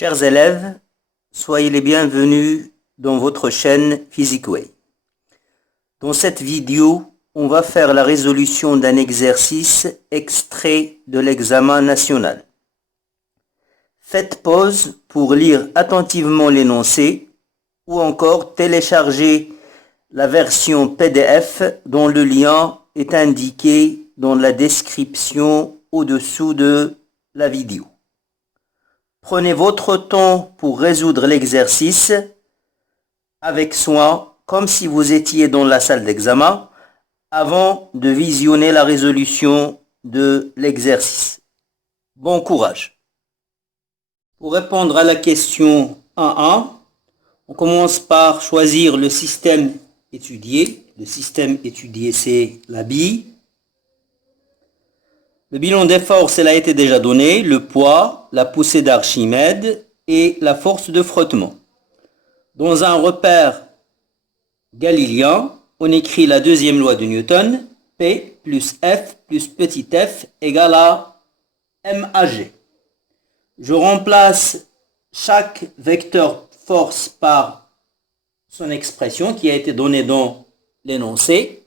Chers élèves, soyez les bienvenus dans votre chaîne PhysicWay. Dans cette vidéo, on va faire la résolution d'un exercice extrait de l'examen national. Faites pause pour lire attentivement l'énoncé ou encore télécharger la version PDF dont le lien est indiqué dans la description au-dessous de la vidéo. Prenez votre temps pour résoudre l'exercice avec soin, comme si vous étiez dans la salle d'examen, avant de visionner la résolution de l'exercice. Bon courage! Pour répondre à la question 1.1, on commence par choisir le système étudié. Le système étudié, c'est la bille. Le bilan d'effort, cela a été déjà donné, le poids, la poussée d'Archimède et la force de frottement. Dans un repère galiléen, on écrit la deuxième loi de Newton, P plus F plus petit f égale à MAG. Je remplace chaque vecteur force par son expression qui a été donnée dans l'énoncé.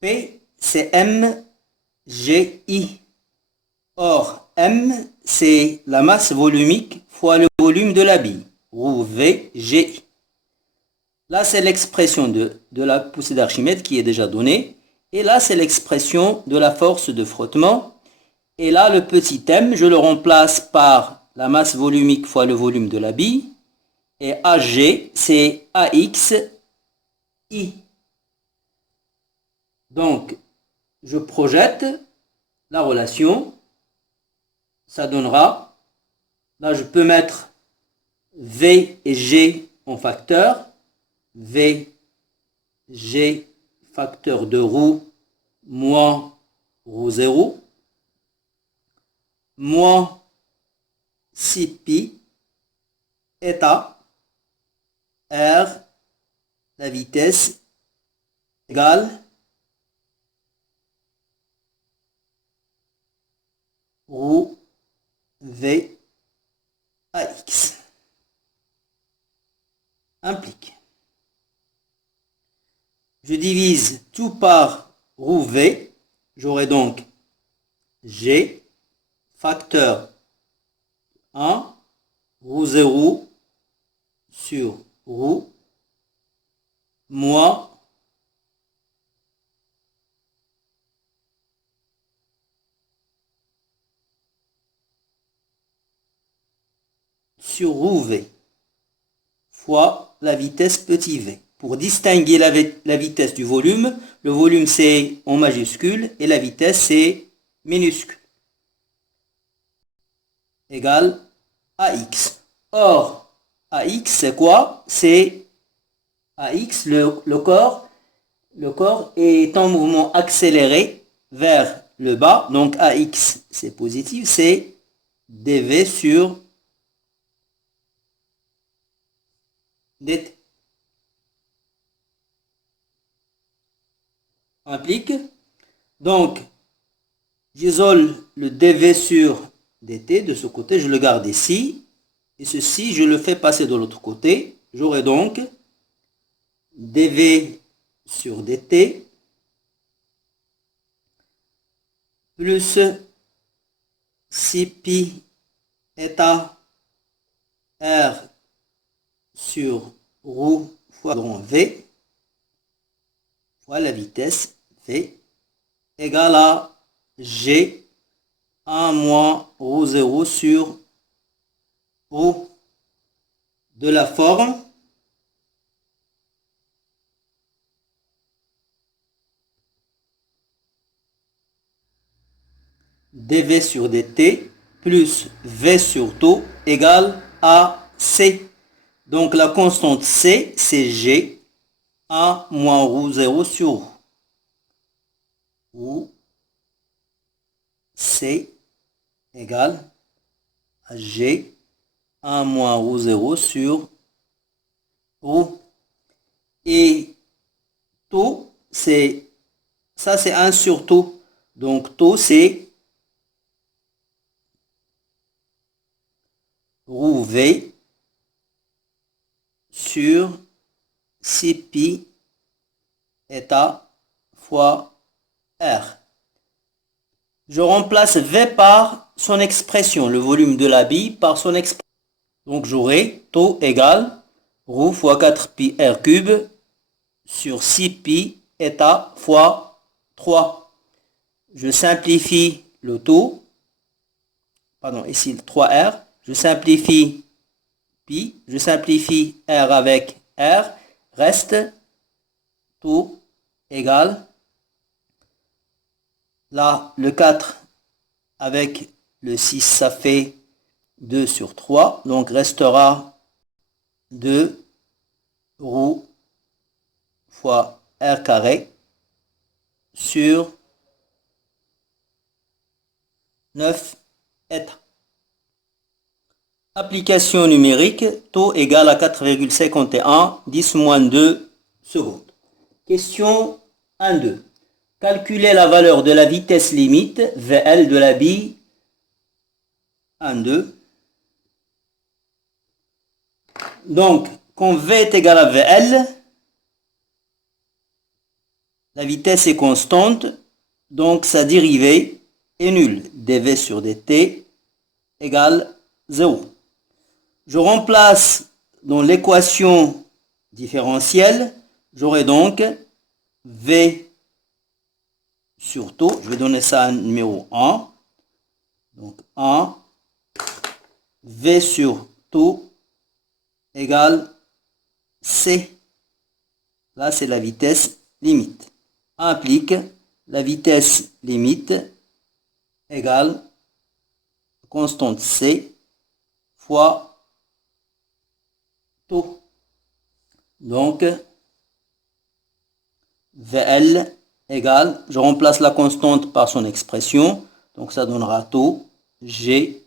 P c'est MGI. Or, M, c'est la masse volumique fois le volume de la bille. Rho VGI. Là, c'est l'expression de la poussée d'Archimède qui est déjà donnée. Et là, c'est l'expression de la force de frottement. Et là, le petit m, je le remplace par la masse volumique fois le volume de la bille. Et AG, c'est AXI. Donc, je projette la relation, ça donnera, là je peux mettre V et G en facteur, V, G, facteur de ρ, moins ρ0, moins 6π, eta, R, la vitesse, égale ρ V AX implique. Je divise tout par ρ V, j'aurai donc G facteur 1 ρ0 sur ρ moins sur ρ V fois la vitesse petit v. Pour distinguer la vitesse du volume, le volume c'est en majuscule et la vitesse c'est minuscule. Égale AX. Or, AX c'est quoi? C'est AX, le corps est en mouvement accéléré vers le bas. Donc AX c'est positif, c'est dV sur dt. Implique. Donc, j'isole le dV sur dt de ce côté, je le garde ici. Et ceci, je le fais passer de l'autre côté. J'aurai donc dV sur dt plus 6π eta R sur ρ fois grand V fois la vitesse V égale à G 1 moins ρ0 sur ρ de la forme dV sur dt plus V sur τ égale à C. Donc la constante C, c'est G 1 moins ρ0 sur ρ. Où C égale à G 1 moins ρ0 sur ρ. Et taux, c'est 1 sur τ. Donc taux, c'est roue V sur 6pi eta fois R. Je remplace V par son expression, le volume de la bille par son expression. Donc j'aurai taux égale roue fois 4pi R cube sur 6pi eta fois 3. Je simplifie le taux, pardon, ici le 3R, je simplifie pi, je simplifie R avec R, reste taux égale, là le 4 avec le 6 ça fait 2 sur 3, donc restera 2 roue fois R carré sur 9 eta. Application numérique, taux égal à 4,51, 10 moins 2 secondes. Question 1-2. Calculez la valeur de la vitesse limite VL de la bille 1-2. Donc, quand V est égal à VL, la vitesse est constante, donc sa dérivée est nulle. dV sur dt égale 0. Je remplace dans l'équation différentielle, j'aurai donc V sur taux, je vais donner ça un numéro 1, donc 1, V sur taux égale C. Là, c'est la vitesse limite. Implique la vitesse limite égale constante C fois taux. Donc, VL égale, je remplace la constante par son expression, donc ça donnera taux G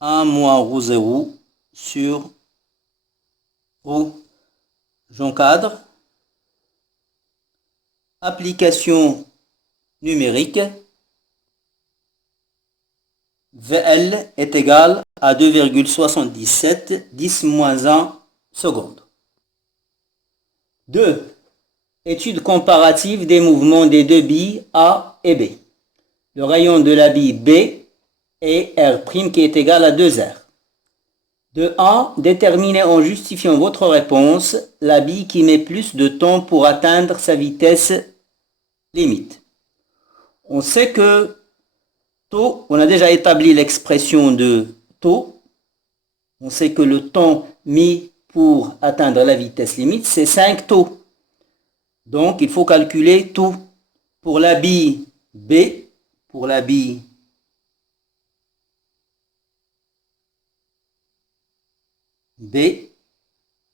1 moins ρ 0 sur ρ. J'encadre. Application numérique. VL est égal à 2,77 10 moins 1 secondes. 2. Étude comparative des mouvements des deux billes A et B. Le rayon de la bille B est R' qui est égal à 2R. De 1, déterminez en justifiant votre réponse la bille qui met plus de temps pour atteindre sa vitesse limite. On sait que taux, on a déjà établi l'expression de taux. On sait que le temps mis pour atteindre la vitesse limite, c'est 5 taux. Donc, il faut calculer tout. Pour la bille B, pour la bille B,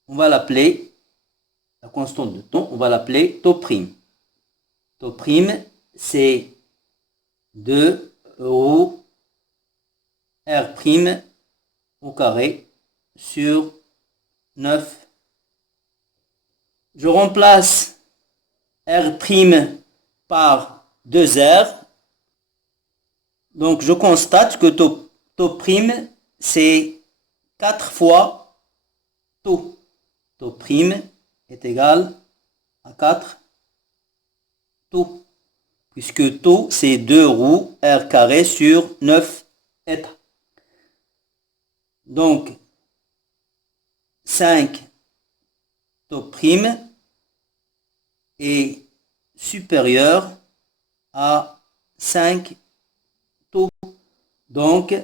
on va l'appeler, la constante de temps, on va l'appeler taux prime. Taux prime, c'est 2 ρ R prime au carré sur 9. Je remplace R prime par 2R. Donc, je constate que taux prime, c'est 4 fois taux. Taux prime est égal à 4 taux. Puisque taux, c'est 2 ρ R carré sur 9 eta. Donc, 5 taux prime est supérieur à 5 taux. Donc,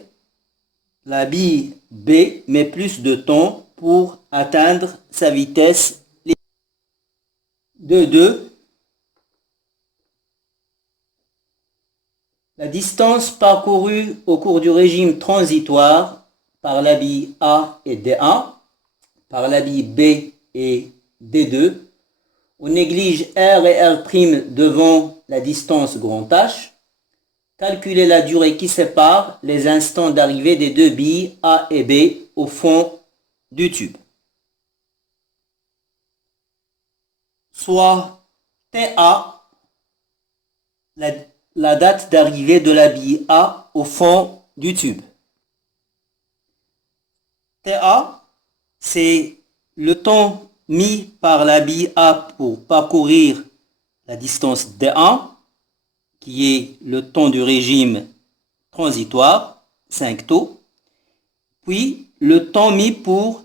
la bille B met plus de temps pour atteindre sa vitesse limite. 2. La distance parcourue au cours du régime transitoire par la bille A et D1, par la bille B et D2, on néglige R et R' devant la distance grand H. Calculez la durée qui sépare les instants d'arrivée des deux billes A et B au fond du tube. Soit TA, la date d'arrivée de la bille A au fond du tube. TA, c'est le temps mis par la bille A pour parcourir la distance D1, qui est le temps du régime transitoire, 5 taux, puis le temps mis pour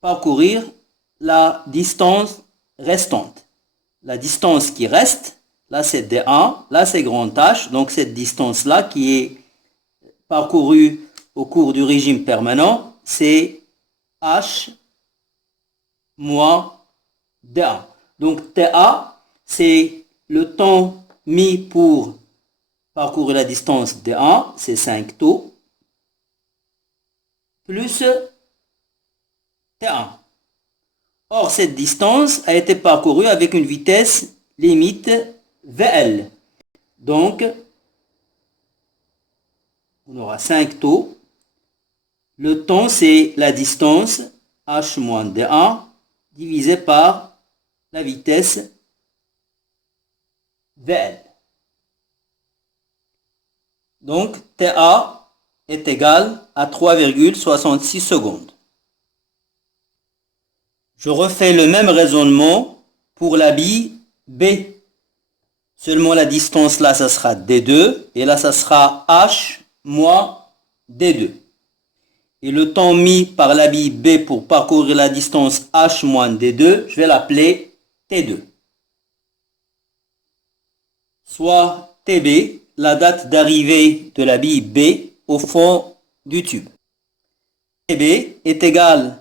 parcourir la distance restante. La distance qui reste, là c'est D1, là c'est grand H, donc cette distance-là qui est parcourue au cours du régime permanent, c'est H moins D1. Donc TA, c'est le temps mis pour parcourir la distance D1, c'est 5 taux, plus T1. Or, cette distance a été parcourue avec une vitesse limite VL. Donc, on aura 5 taux. Le temps, c'est la distance H moins D1 divisé par la vitesse VL. Donc, TA est égal à 3,66 secondes. Je refais le même raisonnement pour la bille B. Seulement la distance là, ça sera D2 et là, ça sera H moins D2. Et le temps mis par la bille B pour parcourir la distance H moins D2, je vais l'appeler T2. Soit TB, la date d'arrivée de la bille B au fond du tube. TB est égal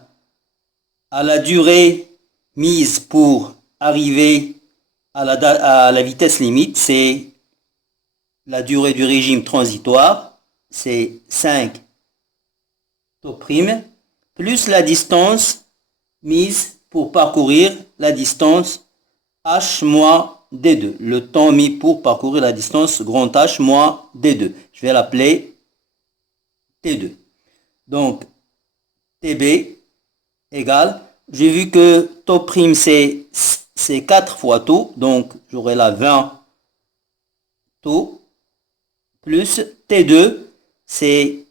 à la durée mise pour arriver à la vitesse limite, c'est la durée du régime transitoire, c'est 5 taux prime, plus la distance mise pour parcourir la distance H moins D2, le temps mis pour parcourir la distance grand H moins D2. Je vais l'appeler T2. Donc, TB égale, j'ai vu que taux prime c'est 4 fois taux, donc j'aurai là 20 taux, plus T2, c'est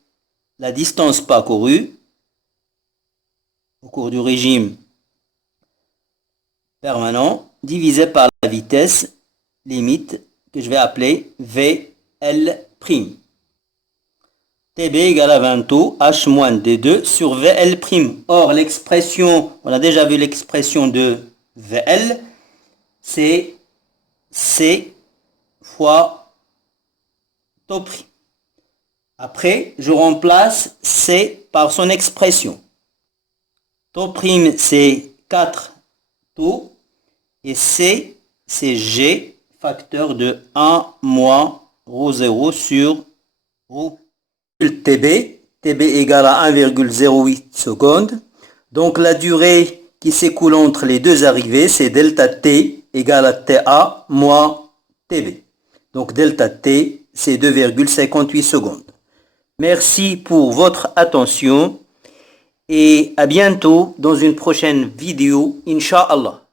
la distance parcourue au cours du régime permanent, divisé par la vitesse limite que je vais appeler VL'. TB égale à 20 taux, H moins D2 sur VL'. Or, l'expression, on a déjà vu l'expression de VL, c'est C fois taux prime. Après, je remplace C par son expression. Taux prime, c'est 4 taux et C, c'est G, facteur de 1 moins ρ0 sur ρ. TB égale à 1,08 secondes. Donc la durée qui s'écoule entre les deux arrivées, c'est delta T égale à TA moins TB. Donc delta T, c'est 2,58 secondes. Merci pour votre attention et à bientôt dans une prochaine vidéo, Inch'Allah.